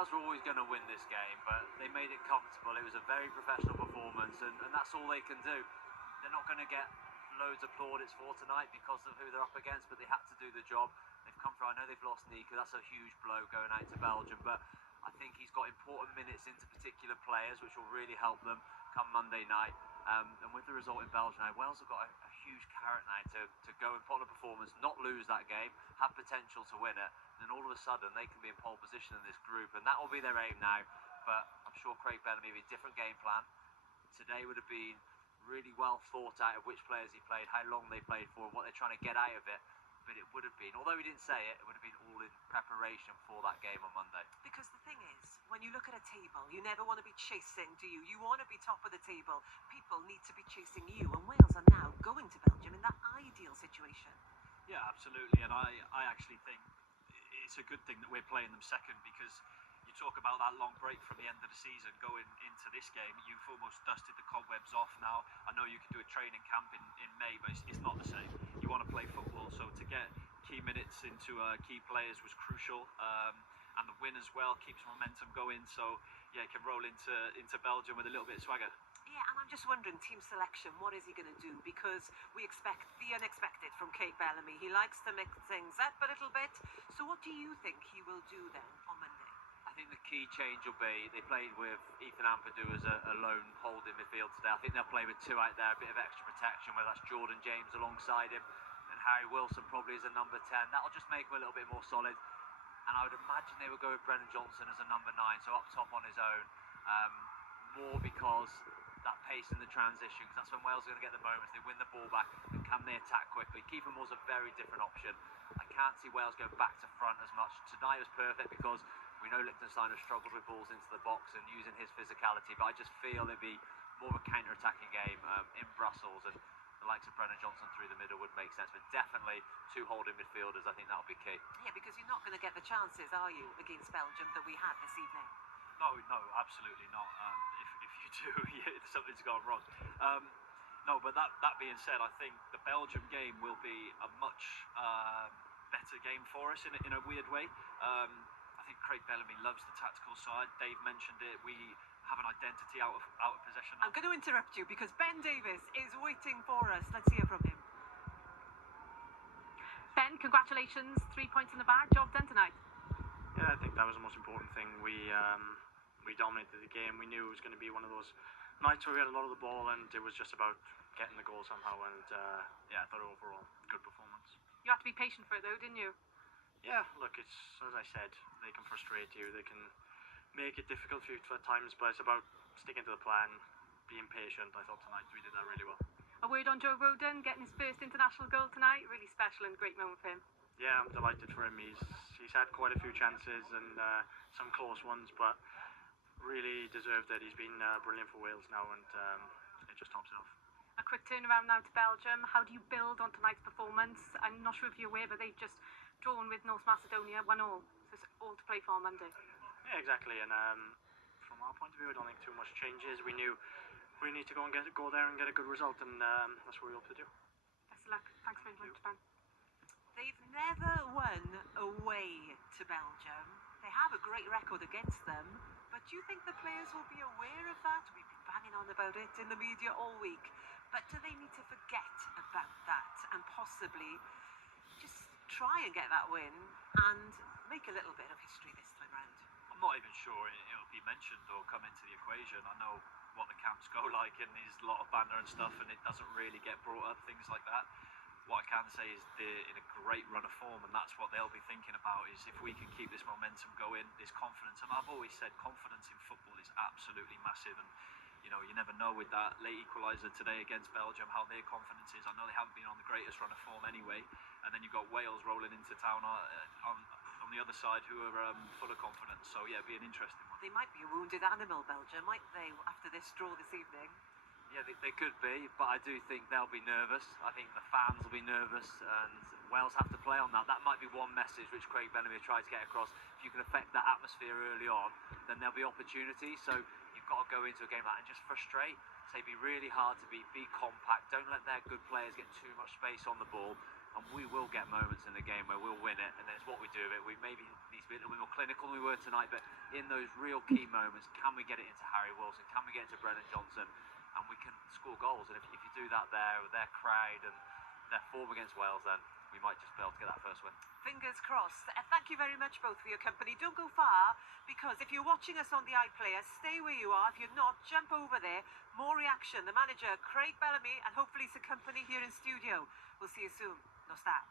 Wales were always going to win this game, but they made it comfortable. It was a very professional performance, and that's all they can do. They're not going to get loads of plaudits for tonight because of who they're up against, but they had to do the job. They've come through. I know they've lost Nika. That's a huge blow going out to Belgium, but I think he's got important minutes into particular players, which will really help them come Monday night. And with the result in Belgium now, Wales have got a huge carrot now to go and put on a performance, not lose that game, have potential to win it, and then all of a sudden they can be in pole position in this group, and that will be their aim now. But I'm sure Craig Bellamy with a different game plan. Today would have been really well thought out of which players he played, how long they played for, and what they're trying to get out of it. But it would have been, although he didn't say it, it would have been all in preparation for that game on Monday. Because the thing is, when you look at a table, you never want to be chasing, do you? You want to be top of the table. People need to be chasing you, and Wales are now going to Belgium in that ideal situation. Yeah, absolutely, and I actually think it's a good thing that we're playing them second, because you talk about that long break from the end of the season going into this game, you've almost dusted the cobwebs off now. I know you can do a training camp in May, but it's not the same. You want to play football, so to get key minutes into key players was crucial, and the win as well keeps momentum going, so yeah, it can roll into Belgium with a little bit of swagger. Yeah, and I'm just wondering, team selection, what is he going to do? Because we expect the unexpected from Craig Bellamy. He likes to mix things up a little bit. So what do you think he will do then on Monday? I think the key change will be, they played with Ethan Ampadu as a lone holding midfield today. I think they'll play with two out there, a bit of extra protection, whether that's Jordan James alongside him, and Harry Wilson probably as a number 10. That'll just make him a little bit more solid. And I would imagine they would go with Brennan Johnson as a number 9, so up top on his own. More because that pace in the transition, because that's when Wales are going to get the moments. They win the ball back, and can they attack quickly? Kiefer Moore's a very different option. I can't see Wales going back to front as much. Tonight was perfect because we know Liechtenstein have struggled with balls into the box and using his physicality, but I just feel it'd be more of a counter-attacking game in Brussels, and the likes of Brennan Johnson through the middle would make sense, but definitely two holding midfielders, I think that'll be key. Yeah, because you're not going to get the chances, are you, against Belgium that we had this evening? No, absolutely not. If you do, yeah, something's gone wrong. No, but that being said, I think the Belgium game will be a much better game for us in a weird way. I think Craig Bellamy loves the tactical side. Dave mentioned it. We have an identity out of possession. I'm going to interrupt you because Ben Davis is waiting for us. Let's hear from him. Ben, congratulations. 3 points in the bag. Job done tonight. Yeah, I think that was the most important thing. We dominated the game. We knew it was going to be one of those nights where we had a lot of the ball, and it was just about getting the goal somehow. And yeah, I thought overall good performance. You had to be patient for it though, didn't you? Yeah, look, it's as I said, they can frustrate you. They can make it difficult for you at times, but it's about sticking to the plan, being patient. I thought tonight we did that really well. A word on Joe Rodon getting his first international goal tonight. Really special and great moment for him. Yeah, I'm delighted for him. He's had quite a few chances and some close ones, but really deserved it. He's been brilliant for Wales now, and it just tops it off. A quick turnaround now to Belgium. How do you build on tonight's performance? I'm not sure if you're aware, but they've just drawn with North Macedonia 1-0. So it's all to play for on Monday. Yeah, exactly. And from our point of view, I don't think too much changes. We knew we need to go there and get a good result, and that's what we hope to do. Best of luck. Thanks very much, Ben. They've never won away to Belgium. They have a great record against them, but do you think the players will be aware of that? We've been banging on about it in the media all week, but do they need to forget about that and possibly just try and get that win and make a little bit of history this time round? I'm not even sure it'll be mentioned or come into the equation. I know what the camps go like, and there's a lot of banter and stuff, and it doesn't really get brought up, things like that. What I can say is they're in a great run of form, and that's what they'll be thinking about, is if we can keep this momentum going, this confidence. And I've always said confidence in football is absolutely massive, and you know, you never know with that late equaliser today against Belgium how their confidence is. I know they haven't been on the greatest run of form anyway, and then you've got Wales rolling into town on the other side who are full of confidence. So yeah, it'll be an interesting one. They might be a wounded animal, Belgium, might they, after this draw this evening? Yeah, they could be, but I do think they'll be nervous. I think the fans will be nervous, and Wales have to play on that. That might be one message which Craig Bellamy tried to get across. If you can affect that atmosphere early on, then there'll be opportunities. So you've got to go into a game like that and just frustrate. Say, be really hard to be compact. Don't let their good players get too much space on the ball, and we will get moments in the game where we'll win it, and then it's what we do with it. We maybe need to be a little bit more clinical than we were tonight, but in those real key moments, can we get it into Harry Wilson? Can we get it to Brennan Johnson? And we can score goals. And if you do that there with their crowd and their form against Wales, then we might just be able to get that first win. Fingers crossed. Thank you very much both for your company. Don't go far, because if you're watching us on the iPlayer, stay where you are. If you're not, jump over there. More reaction. The manager, Craig Bellamy, and hopefully some company here in studio. We'll see you soon. No stop.